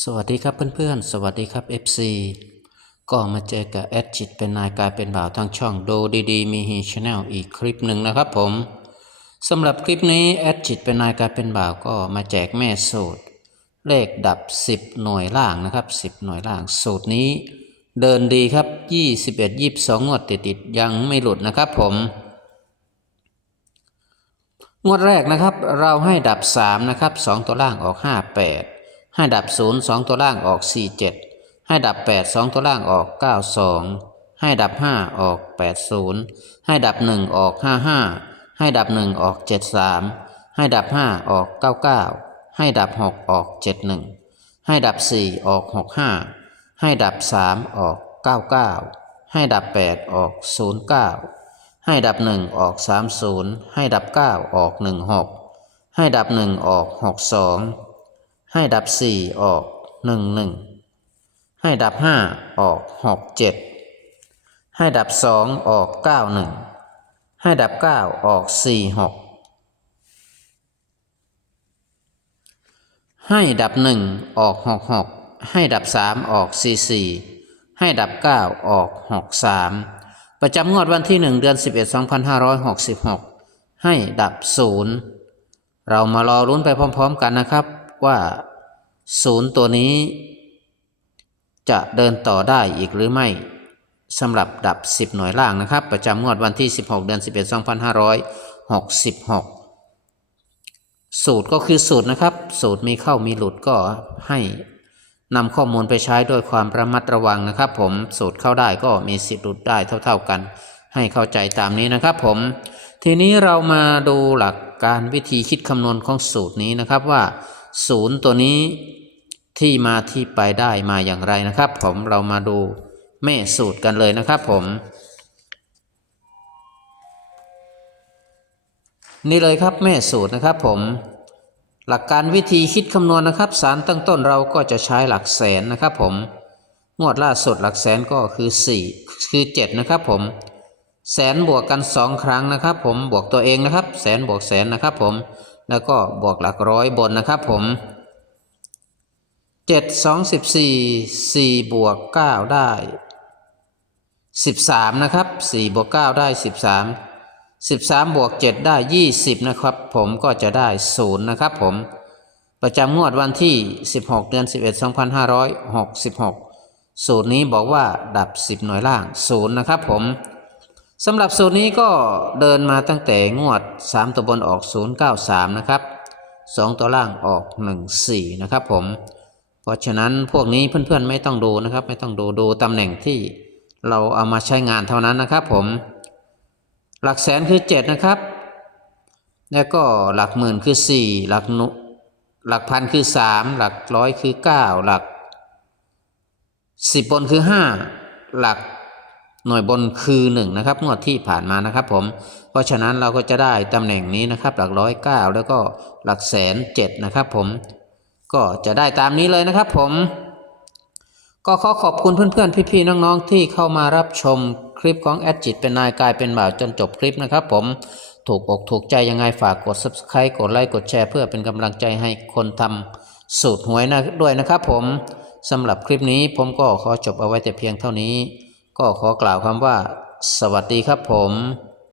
สวัสดีครับเพื่อนๆ สวัสดีครับ FC ก็มาเจอกับแอดจิตเป็นนายกายเป็นบ่าวทางช่องโดดีๆมีฮีชแนลอีกคลิปหนึ่งนะครับผมสำหรับคลิปนี้แอดจิตเป็นนายกายเป็นบ่าวก็มาแจกแม่สูตร เลขดับ 10 หน่วยล่างนะครับ 10 หน่วยล่างสูตรนี้ เดินดีครับ 21 22 งวดติดๆยังไม่หลุดนะครับผมงวดแรกนะครับเราให้ดับ 3 นะครับ 2 ตัวล่างออก 58 ให้ดับ0 2ตัวล่างออก47ให้ดับ8 2ตัวล่างออก92ให้ดับ5ออก80ให้ดับ1ออก55ให้ดับ1ออก73ให้ดับ5ออก99ให้ดับ6ออก71ให้ดับ4ออก65ให้ดับ3ออก99ให้ดับ8ออก09ให้ดับ1ออก30ให้ดับ9ออก16ให้ดับ1ออก62 ให้ดับ4ออก11ให้ดับ5ออก67ให้ดับ2ออก91ให้ดับ9ออก46ให้ดับ1ออก66ให้ดับ3ออก44ให้ดับ9ออก63ประจำงวดวันที่1เดือน11 2566ให้ดับ0เรามารอรุ้นไปพร้อม ๆ กันนะครับว่า 0ตัวนี้ จะเดินต่อได้อีกหรือไม่สำหรับดับ 10 หน่วยล่างนะครับ ประจำงวดวันที่ 16 เดือน 11 2566 สูตรก็คือสูตรนะครับ สูตรมีเข้ามีหลุดก็ให้นำข้อมูลไปใช้ด้วยความระมัดระวังนะครับ ผมสูตรเข้าได้ก็มีสิทธิ์หลุดได้เท่า ๆกัน ให้เข้าใจตามนี้นะครับ ผม ทีนี้เรามาดูหลักการวิธีคิดคำนวณของสูตรนี้นะครับว่า ศูนย์ตัวนี้ที่มาที่ไปได้มาอย่างไรนะครับ ผมเรามาดูแม่สูตรกันเลยนะครับ ผมนี่เลยครับแม่สูตรนะครับผม หลักการวิธีคิดคำนวณนะครับ สารตั้งต้นเราก็จะใช้หลักแสนนะครับผมงวดล่าสุดหลักแสนก็คือ 4 คือ 7 นะครับผม แสนบวกกัน 2 ครั้งนะครับ ผมบวกตัวเองนะครับ แสนบวกแสนนะครับผม แล้วก็บวกหลักร้อยบนนะครับผม7 2 14 4บวก9ได้13นะครับ4บวก9ได้13 13บวก7ได้20นะครับ ผมก็จะได้0นะครับผมประจำงวดวันที่ 16 เดือน 11 2566 สูตรนี้บอกว่าดับ 10 หน่วยล่าง 0 นะครับผม สำหรับสูตรนี้ก็เดินมาตั้งแต่งวด 3 ตัวบนออก 093 นะครับ 2 ตัวล่างออก 14 นะครับผม เพราะฉะนั้นพวกนี้เพื่อนๆไม่ต้องดูนะครับ ไม่ต้องดูดูตำแหน่งที่เราเอามาใช้งานเท่านั้นนะครับผม หลักแสนคือ 7 นะครับ แล้วก็หลักหมื่นคือ 4 หลักนุหลักพันคือ 3 หลักร้อยคือ 9 หลัก 10 บนคือ 5 หลัก หน่วยบนคือ1นะครับงวดที่ผ่านมานะครับผม เพราะฉะนั้นเราก็จะได้ตำแหน่งนี้นะครับ หลักร้อยเก้าแล้วก็หลักแสนเจ็ดนะครับผม ก็จะได้ตามนี้เลยนะครับผม ก็ขอขอบคุณเพื่อนๆ พี่ๆ น้องๆ ที่เข้ามารับชมคลิปของแอดจิตเป็นนายกายเป็นบ่าวจนจบคลิปนะครับผม ถูกอกถูกใจยังไงฝากกด subscribe กดไลค์กดแชร์เพื่อเป็นกำลังใจให้คนทำสูตรหวยนะด้วยนะครับผมสำหรับคลิปนี้ผมก็ขอจบเอาไว้แต่เพียงเท่านี้ ก็ขอกล่าวคำว่า สวัสดีครับผม